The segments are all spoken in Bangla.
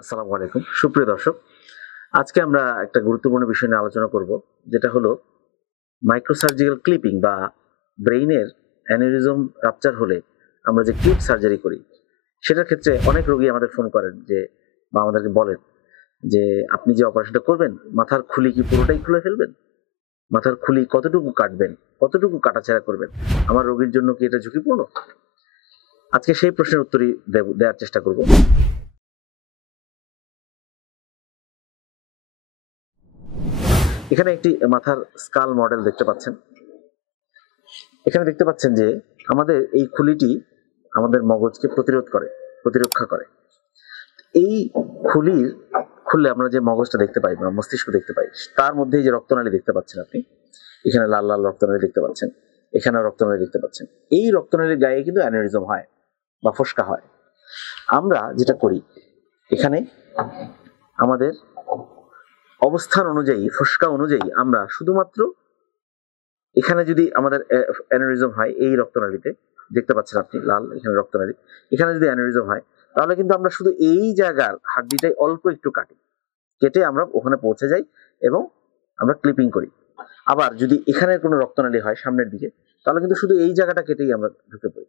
আসসালামু আলাইকুম সুপ্রিয় দর্শক, আজকে আমরা একটা গুরুত্বপূর্ণ বিষয় নিয়ে আলোচনা করব, যেটা হলো মাইক্রোসার্জিক্যাল ক্লিপিং বা ব্রেইনের অ্যানিউরিজম রাপচার হলে আমরা যে ক্লিপ সার্জারি করি সেটার ক্ষেত্রে অনেক রোগী আমাদের ফোন করেন যে বা আমাদেরকে বলেন যে আপনি যে অপারেশনটা করবেন মাথার খুলি কি পুরোটাই খুলে ফেলবেন, মাথার খুলি কতটুকু কাটবেন, কতটুকু কাটাছেঁড়া করবেন, আমার রোগীর জন্য কি এটা ঝুঁকিপূর্ণ? আজকে সেই প্রশ্নের উত্তরই দেওয়ার চেষ্টা করব। এখানে একটি মাথার স্কাল মডেল দেখতে পাচ্ছেন। এখানে দেখতে পাচ্ছেন যে আমাদের এই খুলিটি আমাদের মগজকে প্রতিরক্ষা করে। এই খুলির খুললে আমরা যে মগজটা দেখতে পাই বা মস্তিষ্ক দেখতে পাই, তার মধ্যে যে রক্তনালী দেখতে পাচ্ছেন আপনি, এখানে লাল লাল রক্তনালী দেখতে পাচ্ছেন, এখানে রক্তনালী দেখতে পাচ্ছেন। এই রক্তনালীর গায়ে কিন্তু অ্যানিউরিজম হয় বা ফোস্কা হয়। আমরা যেটা করি, এখানে আমাদের অবস্থান অনুযায়ী, ফোস্কা অনুযায়ী আমরা শুধুমাত্র এখানে যদি আমাদের অ্যানিউরিজম হয়, এই রক্তনালীতে দেখতে পাচ্ছেন আপনি লাল, এখানে রক্তনালী, এখানে যদি অ্যানিউরিজম হয় তাহলে কিন্তু আমরা শুধু এই জায়গার হাড্ডিটাই অল্প একটু কেটে আমরা ওখানে পৌঁছে যাই এবং আমরা ক্লিপিং করি। আবার যদি এখানে কোনো রক্তনালী হয় সামনের দিকে, তাহলে কিন্তু শুধু এই জায়গাটা কেটেই আমরা ঢুকে পড়ি।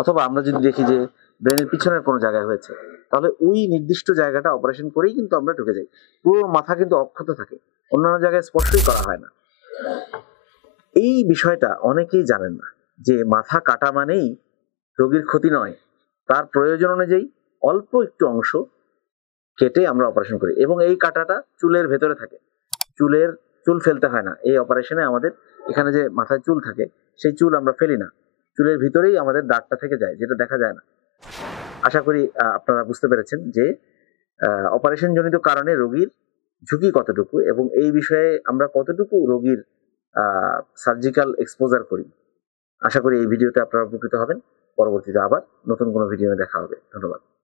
অথবা আমরা যদি দেখি যে ব্রেনের পিছনের কোনো জায়গায় হয়েছে, তাহলে ওই নির্দিষ্ট জায়গাটা অপারেশন করেই কিন্তু আমরা ঢুকে যাই। পুরো মাথা কিন্তু অক্ষত থাকে, অন্যান্য জায়গায় স্পর্শই করা হয় না। এই বিষয়টা অনেকেই জানেন না যে মাথা কাটা মানেই রোগীর ক্ষতি নয়, তার প্রয়োজন অনুযায়ী অল্প একটু অংশ কেটে আমরা অপারেশন করি এবং এই কাটাটা চুলের ভেতরে থাকে। চুল ফেলতে হয় না এই অপারেশনে। আমাদের এখানে যে মাথায় চুল থাকে সেই চুল আমরা ফেলি না, চুলের ভিতরেই আমাদের দাগটা থেকে যায়, যেটা দেখা যায় না। আশা করি আপনারা বুঝতে পেরেছেন যে অপারেশন জনিত কারণে রোগীর ঝুঁকি কতটুকু এবং এই বিষয়ে আমরা কতটুকু রোগীর সার্জিক্যাল এক্সপোজার করি। আশা করি এই ভিডিওতে আপনারা উপকৃত হবেন। পরবর্তীতে আবার নতুন কোনো ভিডিও দেখা হবে। ধন্যবাদ।